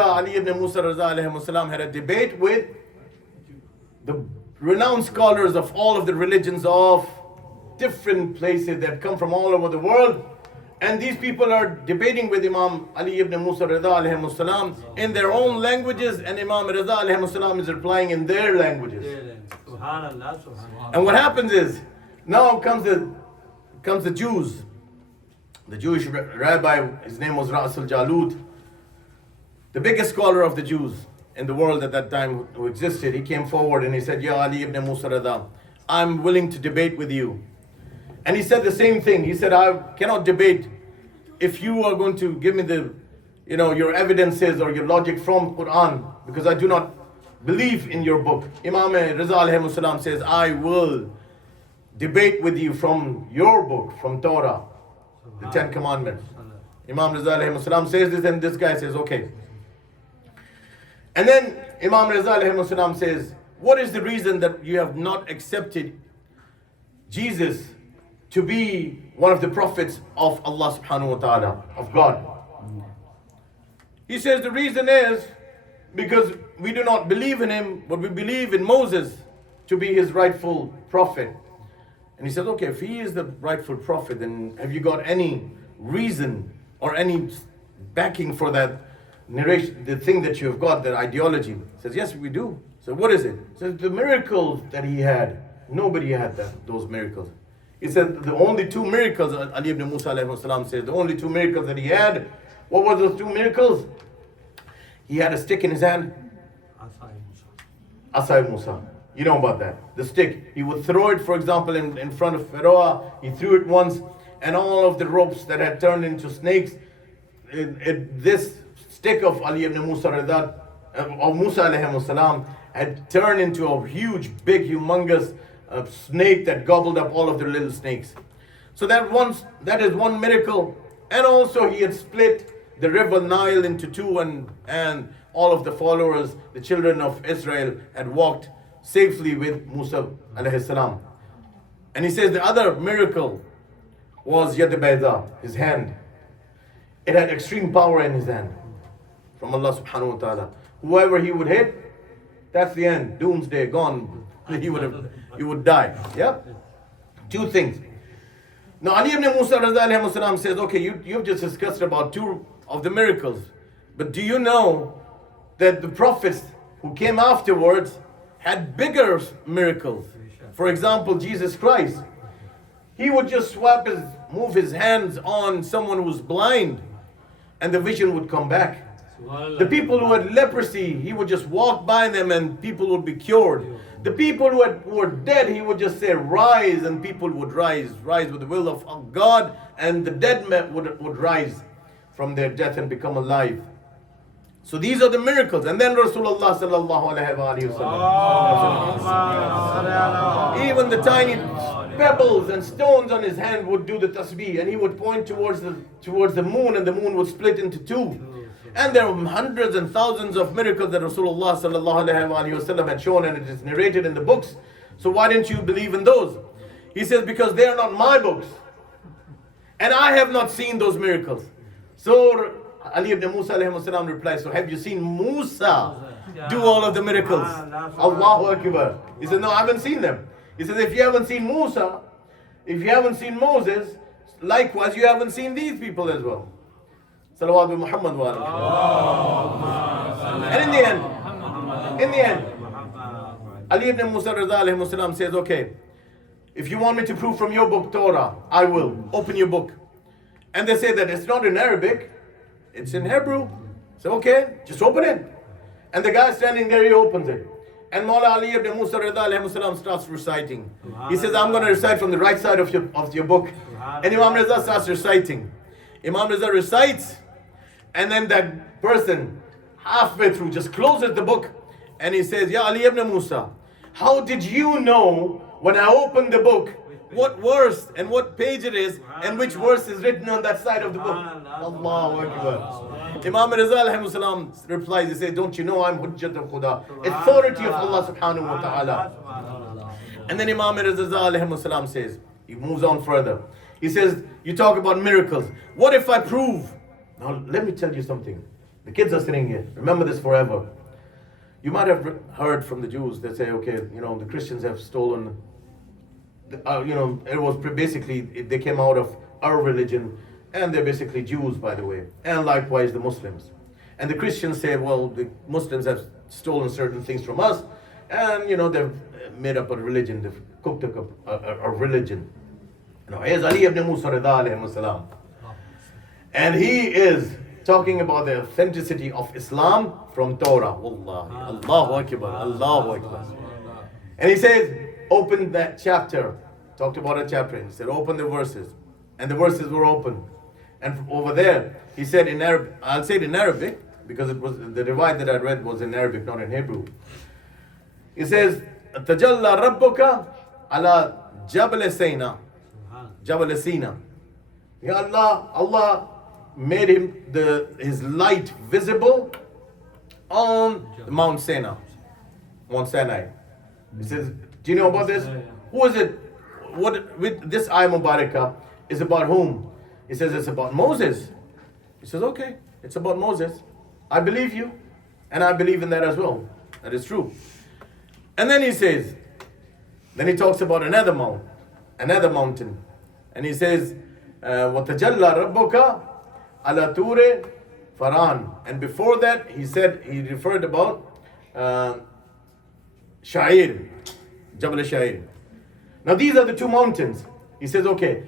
Ali ibn Musa Raza alayhi salam had a debate with the renowned scholars of all of the religions of different places that come from all over the world. And these people are debating with Imam Ali ibn Musa Raza alayhi salam in their own languages, and Imam Raza alayhi salam is replying in their languages. And what happens is, now comes the Jews. The Jewish rabbi, his name was Ras al-Jalut, the biggest scholar of the Jews in the world at that time who existed. He came forward and he said, Ya Ali ibn Musa Raza, I'm willing to debate with you. And he said the same thing. He said, I cannot debate if you are going to give me your evidences or your logic from Quran, because I do not believe in your book. Imam Raza alayhi salam says, I will debate with you from your book, from Torah, the 10 Commandments. Imam Raza alayhi salam says this, and this guy says, okay. And then Imam Raza alayhi salam says, what is the reason that you have not accepted Jesus to be one of the prophets of Allah subhanahu wa ta'ala, of God? He says the reason is because we do not believe in him, but we believe in Moses to be his rightful prophet. And he said, okay, if he is the rightful prophet, then have you got any reason or any backing for that narration, the thing that you have got, that ideology? He says, yes, we do. So what is it? He says, the miracles that he had, nobody had those miracles. He said the only two miracles, Ali ibn Musa alayhi salam says, the only two miracles that he had, what were those two miracles? He had a stick in his hand. Asai Musa. You know about that. The stick. He would throw it, for example, in front of Pharaoh. He threw it once, and all of the ropes that had turned into snakes, this stick of Ali ibn Musa Raza, of Musa alayhi salam, had turned into a huge, big, humongous snake that gobbled up all of the little snakes. So that is one miracle. And also he had split the river Nile into two, and all of the followers, the children of Israel, had walked safely with Musa alayhi salam. And he says the other miracle was Yad Bayda, his hand. It had extreme power in his hand from Allah subhanahu wa ta'ala. Whoever he would hit, that's the end. Doomsday, gone. He would die. Yeah? Two things. Now Ali ibn Musa Raza alayhi salam says, okay, you've just discussed about two of the miracles. But do you know that the prophets who came afterwards had bigger miracles? For example, Jesus Christ. He would just move his hands on someone who's blind, and the vision would come back. The people who had leprosy, he would just walk by them and people would be cured. The people who were dead, he would just say, rise, and people would rise with the will of God, and the dead men would rise from their death and become alive. So these are the miracles. And then Rasulullah sallallahu alayhi wa sallam, even the tiny pebbles and stones on his hand would do the tasbih, and he would point towards the moon, and the moon would split into two. And there are hundreds and thousands of miracles that Rasulullah sallallahu alayhi wa sallam had shown, and it is narrated in the books. So why didn't you believe in those? He says, because they are not my books, and I have not seen those miracles. So Ali ibn Musa alayhi salam replies, so have you seen Musa do all of the miracles? Allahu Akbar. He said, no, I haven't seen them. He says, if you haven't seen Musa, if you haven't seen Moses, likewise you haven't seen these people as well. Salawat bi Muhammad wa alayhi. And in the end, Ali ibn Musa Raza alayhi salam says, okay, if you want me to prove from your book Torah, I will. Open your book. And they say that it's not in Arabic, it's in Hebrew. So okay, just open it. And the guy standing there, he opens it. And Mawla Ali ibn Musa Raza alayhi salam starts reciting. He says, I'm going to recite from the right side of your book. And Imam Raza starts reciting. Imam Raza recites, and then that person halfway through just closes the book, and he says, Ya Ali ibn Musa, how did you know when I opened the book what verse and what page it is and which verse is written on that side of the book? Allahu Akbar. Imam Raza alayhi salam replies, he says, don't you know I'm Hujjat al-Khuda, authority of Allah subhanahu wa ta'ala. And then Imam Raza alayhi salam says, he moves on further. He says, you talk about miracles. What if I prove? Now let me tell you something. The kids are sitting here. Remember this forever. You might have heard from the Jews that say, okay, the Christians have stolen, it was basically, they came out of our religion, and they're basically Jews, by the way, and likewise the Muslims. And the Christians say, well, the Muslims have stolen certain things from us, and they've made up a religion, they've cooked up a religion. Here's Ali ibn Musa Rida alayhi salam. And he is talking about the authenticity of Islam from Torah. Wallahi. Allahu Akbar. Allahu Akbar. And he says, open that chapter. Talked about a chapter. And he said, open the verses. And the verses were open. And from over there, he said in Arabic, I'll say it in Arabic, because it was the riwayat that I read was in Arabic, not in Hebrew. He says, Tajalla Rabbuka ala Jabal Sina. Jabal Sina. Ya Allah made his light visible on Mount Sinai. Mount Sinai. He says, do you know about this? Who is it? What with this ayah Mubarakah is about whom? He says it's about Moses. He says, okay, it's about Moses. I believe you, and I believe in that as well. That is true. And then he says, then he talks about another mountain. And he says, وَتَجَلَّى رَبُّكَ عَلَى تُورِ Faran. And before that, he referred about Sha'ir, Jabal Sha'ir. Now these are the two mountains. He says, okay,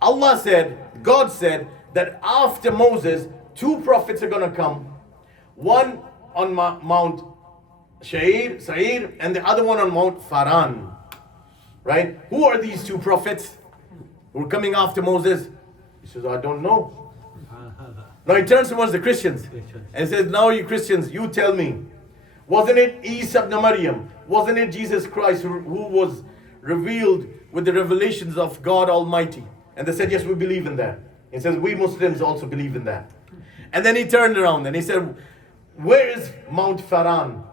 God said that after Moses, two prophets are going to come. One on Mount Sa'ir, and the other one on Mount Faran. Right? Who are these two prophets who are coming after Moses? He says, I don't know. Now he turns towards the Christians and says, now you Christians, you tell me, wasn't it Isa ibn Maryam? Wasn't it Jesus Christ who was revealed with the revelations of God Almighty? And they said, yes, we believe in that. He says, we Muslims also believe in that. And then he turned around and he said, where is Mount Faran?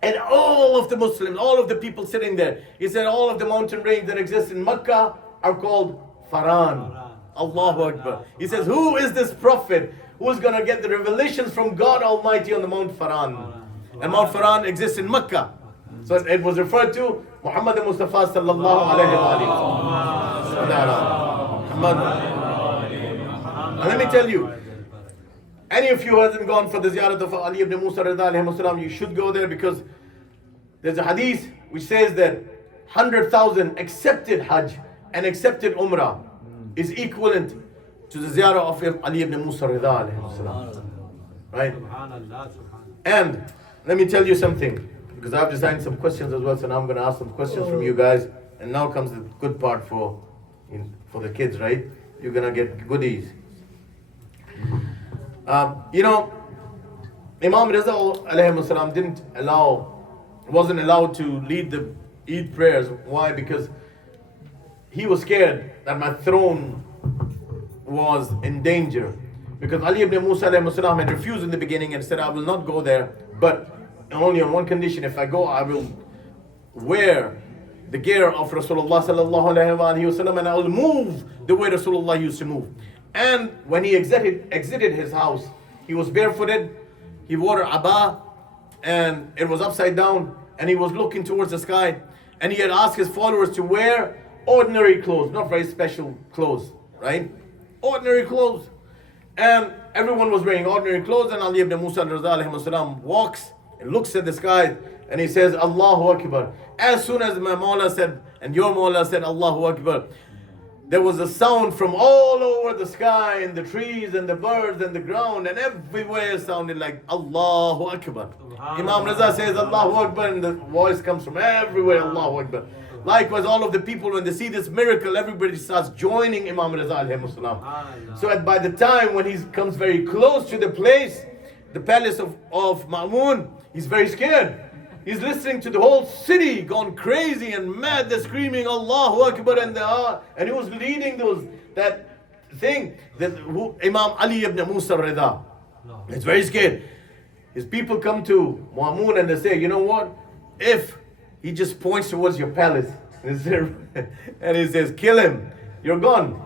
And all of the Muslims, all of the people sitting there, he said all of the mountain range that exist in Mecca are called Faran. Allahu Akbar. He says, who is this prophet who is going to get the revelations from God Almighty on the Mount Faran? And Mount Faran exists in Mecca. So it was referred to Muhammad Mustafa sallallahu alayhi wa And let me tell you, any of you who hasn't gone for the ziyarat of Ali ibn Musa Rida alayhi salam, you should go there, because there's a hadith which says that 100,000 accepted Hajj and accepted Umrah is equivalent to the ziyarah of Ali ibn Musa Rida alayhi salam. Right? And let me tell you something, because I've designed some questions as well, so now I'm going to ask some questions from you guys. And now comes the good part for the kids, right? You're going to get goodies. Imam Reza alayhi salam wasn't allowed to lead the Eid prayers. Why? Because he was scared that my throne was in danger. Because Ali ibn Musa alayhi salam had refused in the beginning and said, I will not go there, but only on one condition. If I go, I will wear the gear of Rasulullah sallallahu alayhi wa sallam, and I will move the way Rasulullah used to move. And when he exited his house, he was barefooted, he wore an abba, and it was upside down, and he was looking towards the sky, and he had asked his followers to wear ordinary clothes, not very special clothes, right? Ordinary clothes. And everyone was wearing ordinary clothes, and Ali ibn Musa alayhi walks and looks at the sky, and he says, Allahu Akbar. As soon as my Mawla said, and your Mawla said, Allahu Akbar, there was a sound from all over the sky, and the trees, and the birds, and the ground, and everywhere sounded like Allahu Akbar. Imam Raza says Allahu Akbar, and the voice comes from everywhere, Allahu Akbar. Likewise, all of the people, when they see this miracle, everybody starts joining Imam Raza alayhi salam. So by the time when he comes very close to the place, the palace of Ma'mun, he's very scared. He's listening to the whole city gone crazy and mad. They're screaming Allahu Akbar, and he was leading that thing, Imam Ali ibn Musa Rida. He's very scared. His people come to Ma'mun and they say, you know what? If he just points towards your palace and he says, kill him, you're gone.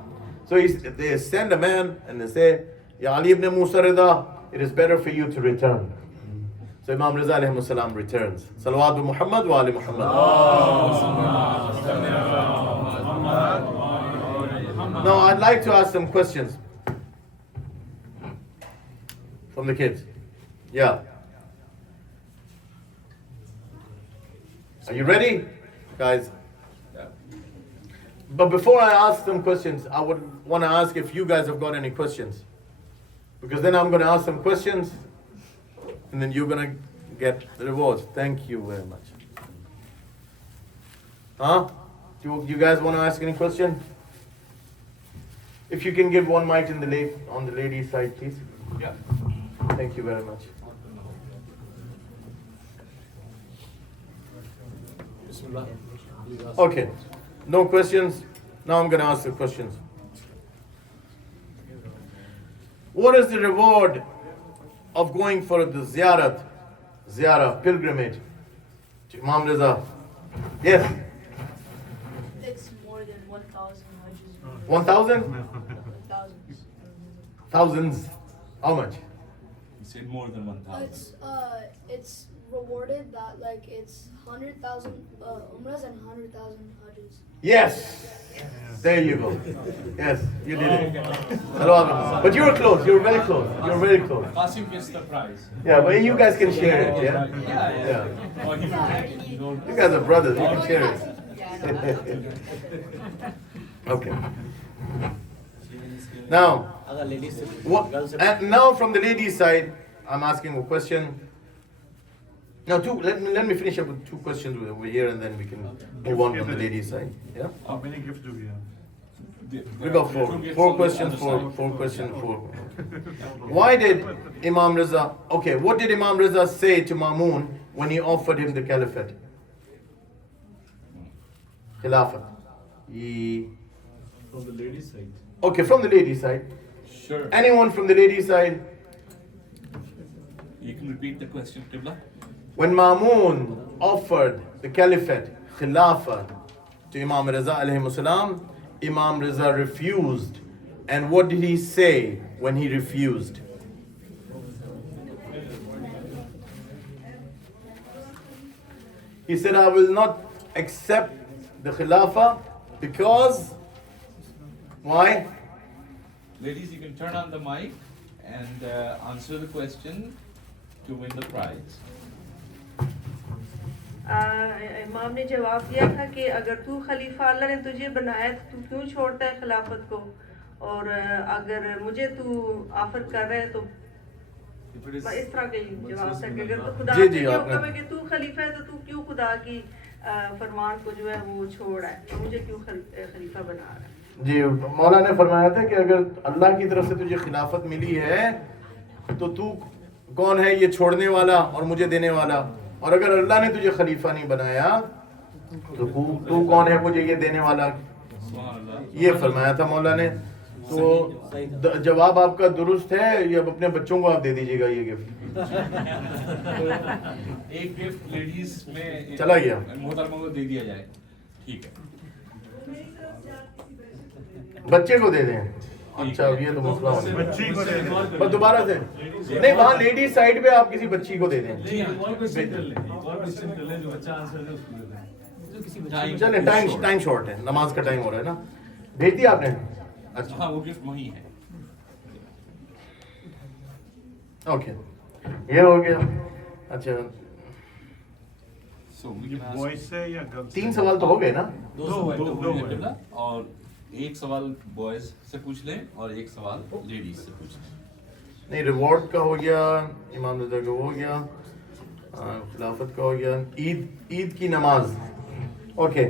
So they send a man and they say, Ya Ali ibn Musa Rida, it is better for you to return. So Imam Riza alayhi salam returns. Salawat Muhammad wa ali Muhammad. Now I'd like to ask some questions from the kids. Yeah. Are you ready, guys? But before I ask them questions, I would want to ask if you guys have got any questions. Because then I'm going to ask some questions, and then you're going to get the rewards. Thank you very much. Huh? Do you guys want to ask any question? If you can give one mic on the ladies' side, please. Yeah. Thank you very much. Okay. No questions. Now I'm going to ask the questions. What is the reward of going for the ziyarah, pilgrimage to Imam Riza? Yes. It's more than 1,000 hajjs. 1,000? Thousands. Thousands. How much? He said more than 1,000. It's rewarded that like it's 100,000 umrahs and 100,000 hajjs. Yes. There you go. Yes, you did it. But you were close. You were very close. You were very close. Qasim gets the prize. Yeah, but you guys can share it. Yeah. Yeah. Or he will take it. You don't. You guys are brothers. You can share it. Okay. Now, and now from the ladies' side, I'm asking a question. Now, let me finish up with two questions over here, and then we can move on from the ladies' side. Yeah. How many gifts do we have? We got four questions. Why did Imam Riza? Okay, what did Imam Riza say to Mamun when he offered him the caliphate? Khilafat. From the ladies' side. Okay, from the ladies' side. Sure. Anyone from the ladies' side? You can repeat the question, Qibla. When Mamun offered the caliphate, Khilafah, to Imam Riza alayhi salam, Imam Riza refused. And what did he say when he refused? He said, I will not accept the Khilafah because, why? Ladies, you can turn on the mic and answer the question to win the prize. इमाम ने जवाब दिया था कि अगर तू खलीफा अल्लाह ने तुझे बनाया तो तू क्यों छोड़ता है खिलाफत को और अगर मुझे तू ऑफर कर रहा है तो इस तरह के जवाब था कि अगर तो खुदा के हुक्म है कि तू खलीफा है तो तू क्यों खुदा की फरमान को जो है वो छोड़ है तो मुझे क्यों खलीफा बना रहा है। जी मौला ने फरमाया था कि अगर अल्लाह की तरफ से तुझे खिलाफत मिली है तो तू कौन है ये छोड़ने वाला और मुझे देने वाला, और अगर अल्लाह ने तुझे खलीफा नहीं बनाया तो तू कौन है मुझे ये देने वाला, ये फरमाया था मौला ने। तो जवाब आपका दुरुस्त है, ये अब अपने बच्चों को आप दे दीजिएगा ये गिफ्ट। एक गिफ्ट लेडीज में चला गया, मोहतरमा को दे दिया जाए, ठीक है। बच्चे को दे दें। अच्छा ये तो मसला है, बच्ची को दे दें। बस दोबारा से नहीं, वहाँ लेडीज साइड पे आप किसी बच्ची को दे दें। चले टाइम शॉर्ट है, नमाज का टाइम हो रहा है ना। भेज दिया आपने? अच्छा हाँ वो गिफ्ट वही है। ओके ये हो गया। अच्छा बॉयज से या गर्ल्स? 3 सवाल तो हो गए ना? दो और एक सवाल बॉयज से पूछ लें और एक सवाल लेडीज से पूछ लें। नहीं, रिवॉर्ड का हो गया, इमाम रज़ा का हो गया, खिलाफत का हो गया, ईद की नमाज। ओके,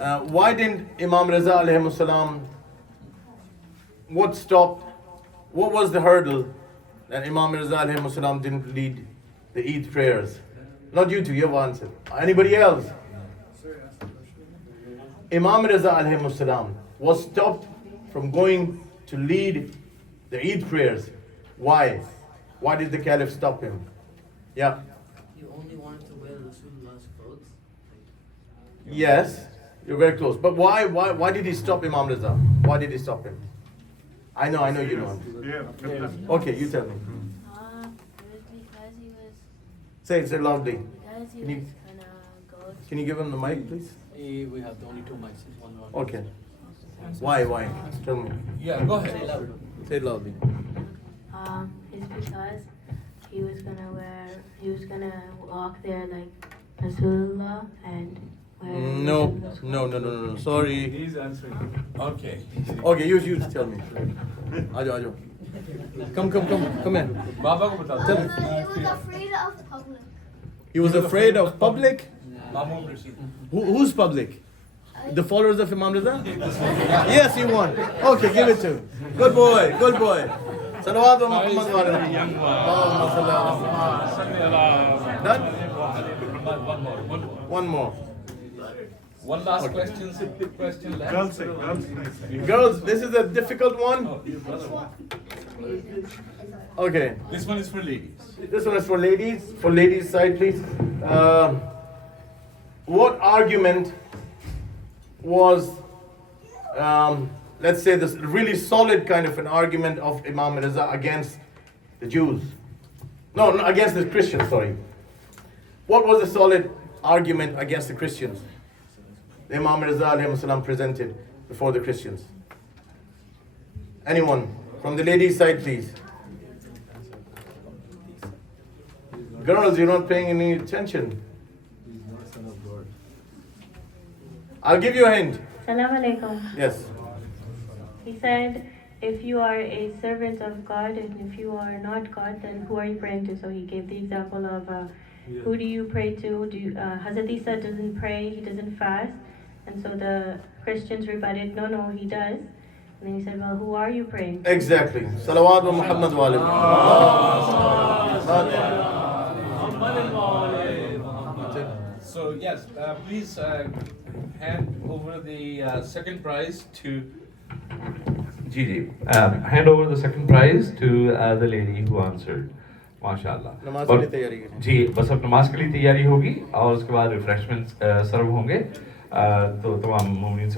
व्हाई डिडंट इमाम रज़ा अलैहि सलाम, what stopped, what was the hurdle that Imam Reza alayhi salam didn't lead the Eid prayers? Not you two, you have answered. Anybody else? Imam Reza alayhi salam was stopped from going to lead the Eid prayers. Why? Why did the Caliph stop him? Yeah. You only wanted to wear Rasulullah's clothes? Yes, you're very close. But why did he stop Imam Reza? Why did he stop him? I know you know. Yeah. Okay, you tell me. Say loudly. Guys, you Can you- guys gonna go to Can you give him the mic, please? We have only 2 mics. One. Okay. Why? Tell me. Yeah, go ahead. Say it loudly. is because he was gonna walk there like Rasulullah and wear No. Sorry. He's answering. Okay. Okay, you tell me. Ajo. Come here. बाबा को बताओ. Tell me. He was afraid of public. He was afraid of public. मामू Rashid. Who's public? The followers of Imam Reza? Yes, he won. Okay, give it to him. Good boy. Salawat wa Muhammad wa alayhi. Allahumma salli ala. Done? One more. One last question left. Girls say. Girls, this is a difficult one. Okay. This one is for ladies. This one is for ladies. For ladies' side, please. What argument was, let's say, this really solid kind of an argument of Imam Reza against the Jews? No, against the Christians, sorry. What was the solid argument against the Christians the Imam Reza alayhi salam presented before the Christians? Anyone? From the ladies' side, please. Girls, you're not paying any attention. I'll give you a hint. Salam alaikum. Yes. He said, if you are a servant of God and if you are not God, then who are you praying to? So he gave the example of who do you pray to? Hazrat Isa doesn't pray, he doesn't fast. And so the Christians rebutted, no, he does. And then he said, well, who are you praying to? Exactly. Salawat wa Muhammad wa alayhi. So yes, please hand over the second prize to. Hand over the second prize to the lady who answered. माशाल्लाह. नमाज के लिए तैयारी करें. जी बस अब नमाज के लिए तैयारी होगी और उसके बाद रिफ्रेशमेंट्स सर्व होंगे तो तमाम मोमिन